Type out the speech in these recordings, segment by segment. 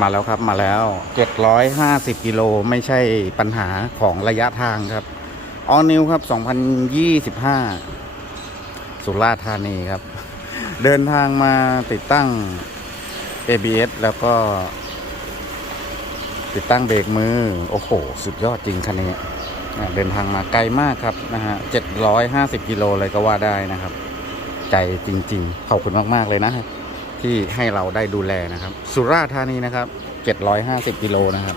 มาแล้วครับมาแล้ว 750 กิโลไม่ใช่ปัญหาของระยะทางครับออนิวครับ 2025 สุราษฎร์ธานีครับ เดินทางมาติดตั้ง ABS แล้วก็ ติดตั้งเบรกมือ โอ้โห สุดยอดจริงคันนี้เดินทางมาไกลมากครับนะฮะ 750 กิโลเลยก็ว่าได้นะครับ ใจจริง ๆ ขอบคุณมาก ๆ เลยนะ ที่ให้เราได้ดูแลนะครับ สุราษฎร์ธานีนะครับ750กิโลนะครับ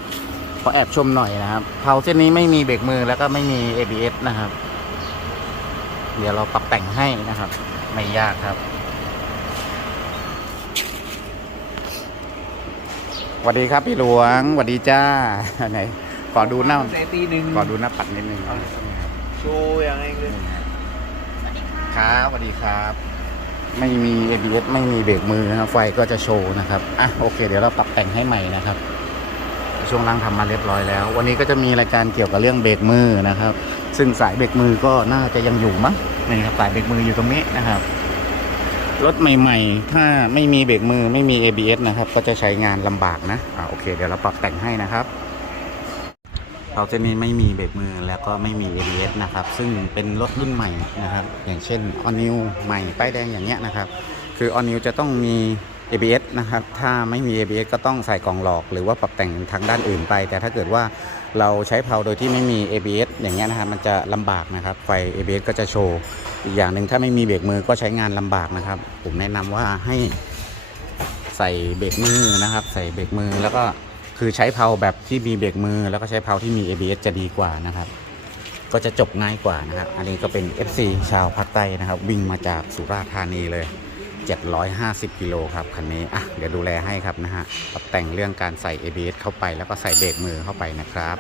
ขอแอบชมหน่อยนะครับเผาเส้นนี้ไม่มีเบรกมือแล้วก็ไม่มี ABS นะครับ เดี๋ยวเราปรับแต่งให้นะครับ ไม่ยากครับสวัสดีครับพี่หลวงสวัสดีจ้าไหนขอดูหน้าแต่ตีหนึ่งขอดูหน้าปัดนิดนึงครับโชว์อย่างไรเลยครับสวัสดีครับ ไม่มี ABS ไม่มีเบรกมือนะครับไฟก็จะโชว์นะครับอะโอเค เดี๋ยวเราปรับแต่งให้ใหม่นะครับ ช่วงล่างทำมาเรียบร้อยแล้ว วันนี้ก็จะมีรายการเกี่ยวกับเรื่องเบรกมือนะครับ ซึ่งสายเบรกมือก็น่าจะยังอยู่มั้งนี่ครับสายเบรกมืออยู่ตรงนี้นะครับรถใหม่ ๆ ถ้าไม่มีเบรกมือไม่มี ABS นะครับ ก็จะใช้งานลำบากนะอ่าโอเค เดี๋ยวเราปรับแต่งให้นะครับ เราเส้นนี้ไม่มีเบรกมือแล้วก็ไม่มี ABS นะครับ ซึ่งเป็นรถรุ่นใหม่นะครับ อย่างเช่น All New ใหม่ป้ายแดงอย่างเงี้ยนะครับ คือ All New จะต้องมี ABS นะครับ ถ้าไม่มี ABS ก็ต้องใส่กล่องหลอก หรือว่าปรับแต่งทางด้านอื่นไป แต่ถ้าเกิดว่าเราใช้เพลาโดยที่ไม่มี ABS อย่างเงี้ยนะครับ มันจะลำบากนะครับ ไฟ ABS ก็จะโชว์ อีกอย่างหนึ่งถ้าไม่มีเบรกมือก็ใช้งานลำบากนะครับ ผมแนะนำว่าให้ใส่เบรกมือนะครับ ใส่เบรกมือแล้วก็ คือใช้เพลาแบบที่มีเบรกมือ แล้วก็ใช้เพลาที่มี ABS จะดีกว่านะครับ ก็จะจบง่ายกว่านะครับ อันนี้ก็เป็น FC ชาวภาคใต้นะครับ วิ่งมาจากสุราษฎร์ธานีเลย 750 กิโลครับคันนี้อะเดี๋ยวดูแลให้ครับนะฮะปรับแต่งเรื่องการใส่ ABS เข้าไปแล้วก็ใส่เบรกมือเข้าไปนะครับ